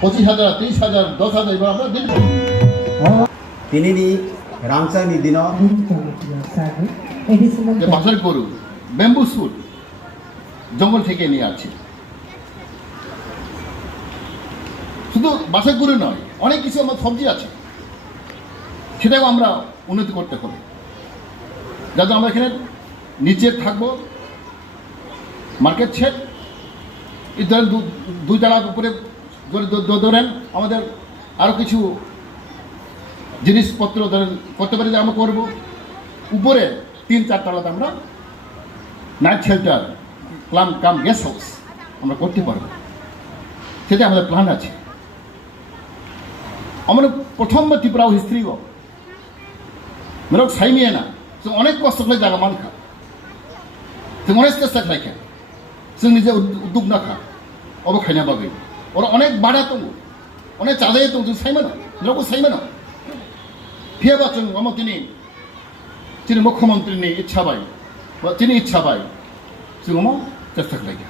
25,000, 30,000, 10,000 এবার আমরা দিন পাবো। Pinini Ramsani Dino যে বাজার গরু ব্যাম্বু স্যুট জঙ্গল থেকে নিয়ে আছে। শুধু বাসার গরু নয়, অনেক কিছু আমার সবজি আছে, সেটাও আমরা উন্নতি করতে হবে। যাতে আমরা এখানে নিচে থাকবো মার্কেট শেড, এই ধরেন দুই জায়গার উপরে ধরেন আমাদের আরও কিছু জিনিসপত্র ধরেন করতে পারি, যে আমরা করবো। উপরে 3-4 তলাতে আমরা নাইট শেল্টার কাম গেস্ট হাউস আমরা করতে পারবো, সেটা আমাদের প্ল্যান আছে। আমরা প্রথমবার ত্রিপুরা হিস্ট্রিও মেরক সাইমিয়ে না, সে অনেক কষ্ট করে জায়গা মান খা, সে অনেক চেষ্টা খাইখা, সে নিজে উদ্যোগ না খা, অব খাইনা পাবে ওরা অনেক বাড়া তো, অনেক চাঁদে তো সাইমানো মেরক সাইমানো ফিয়াবা চং আমার তিনি মুখ্যমন্ত্রীনি ইচ্ছা পাই বা তিনি ইচ্ছা পাই जों চেষ্টা খাইখা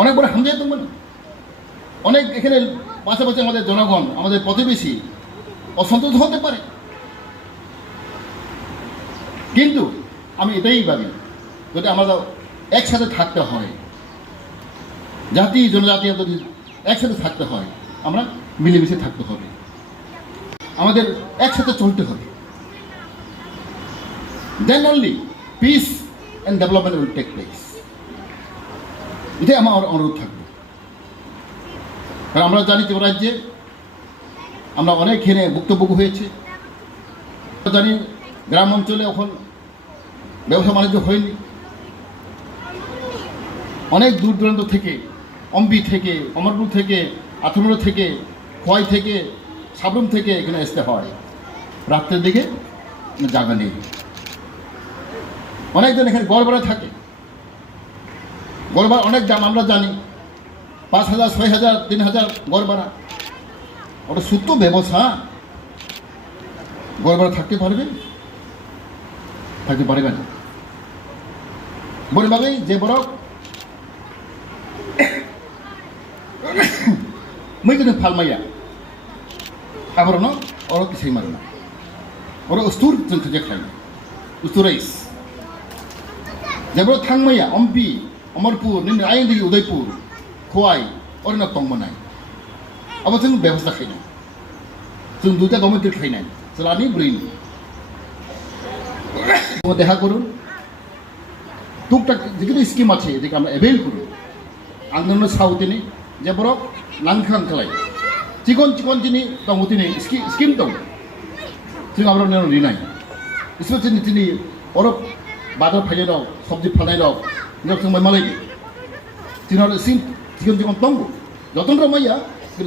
অনেক বড় হামজায় তো মানে অনেক এখানে পাশাপাশি আমাদের জনগণ, আমাদের প্রতিবেশী অসন্তোষ হতে পারে, কিন্তু আমি এটাই ভাবি যদি আমরা একসাথে থাকতে হয়, জাতি জনজাতি যদি একসাথে থাকতে হয়, আমরা মিলেমিশে থাকতে হবে, আমাদের একসাথে চলতে হবে। Then only peace and development will take place. এটাই আমার অনুরোধ থাকবে। কারণ আমরা জানি যে রাজ্যে আমরা অনেক এখানে ভুক্তভোগী হয়েছে, জানি গ্রাম অঞ্চলে এখন ব্যবসা বাণিজ্য হয়নি, অনেক দূর দূরান্ত থেকে, অম্বি থেকে, অমরপুর থেকে, আথমুড়ো থেকে, খোয়াই থেকে, সাবরুম থেকে এখানে আসতে হয়। রাত্রের দিকে জায়গা নেই, অনেকজন এখানে গড় ভাড়া থাকে, গড় ভাড়া অনেক দাম আমরা জানি, 5,000, 6,000, 3,000 গড় ভাড়া। ওটা সূত্র ব্যবসা, গড় ভাড়া থাকতে পারবে না। বলে যে বড় मैं কিন্তু ফালমাইয়া আবার না ওরা কিছুই মারে না, ওরা উস্তুর जों খুঁজে খাই উস্তুরাইস যেবড় থাংমাইয়া অম্পি অমরপুর নিন আইনদি উদয়পুর খোয়াই ওর না তংব নাই আবার जों ব্যবস্থা খাই না, जों দুইটা গভর্নমেন্টের খাই নাই চালানি ব্রেইন দেখা করুন। টুকটাক যেগুলো স্কিম আছে যেটা আমরা অ্যাভেল করুন, আন্দোলন সাউথিনি যে বড় নাংখাং খালাই চিকন চিকন যিনি দङ তিনি স্কিম दं जों আমরা रिनाय स्पेशली তিনি अरब बाजार फायनाय दं सब्जी फाननाय दं जों मालाय तिनार सिम चिकन चिकन दङ जतन रमाया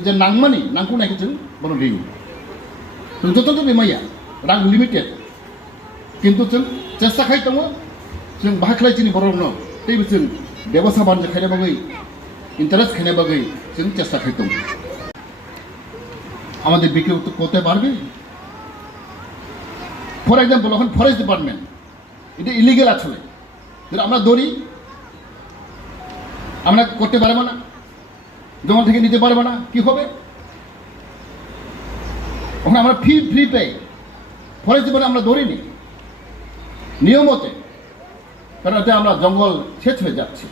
जे नांगमानि नांगौ नायखौ जों बनो रिं जों जतन रमाया रां लिमिटेड কিন্তু जों চেষ্টা খাই दङ जों बाहाय चिनि बरनो दै जों ব্যবসা বাণিজ্য খাইनाय बागै ইন্টারেস্ট খাইनाय बागै जों চেষ্টা খাই दङ আমাদের বিক্রি করতে পারবে। ফর এক্সাম্পল এখন ফরেস্ট ডিপার্টমেন্ট এটা ইলিগেল আসলে যদি আমরা ধরি আমরা করতে পারবো না, জঙ্গল থেকে নিতে পারবো না, কি হবে? ওখানে আমরা ফ্রি পে ফরেস্ট ডিপার্টমেন্ট আমরা ধরিনি নিয়মতে, কারণ এতে আমরা জঙ্গল শেষ হয়ে যাচ্ছে।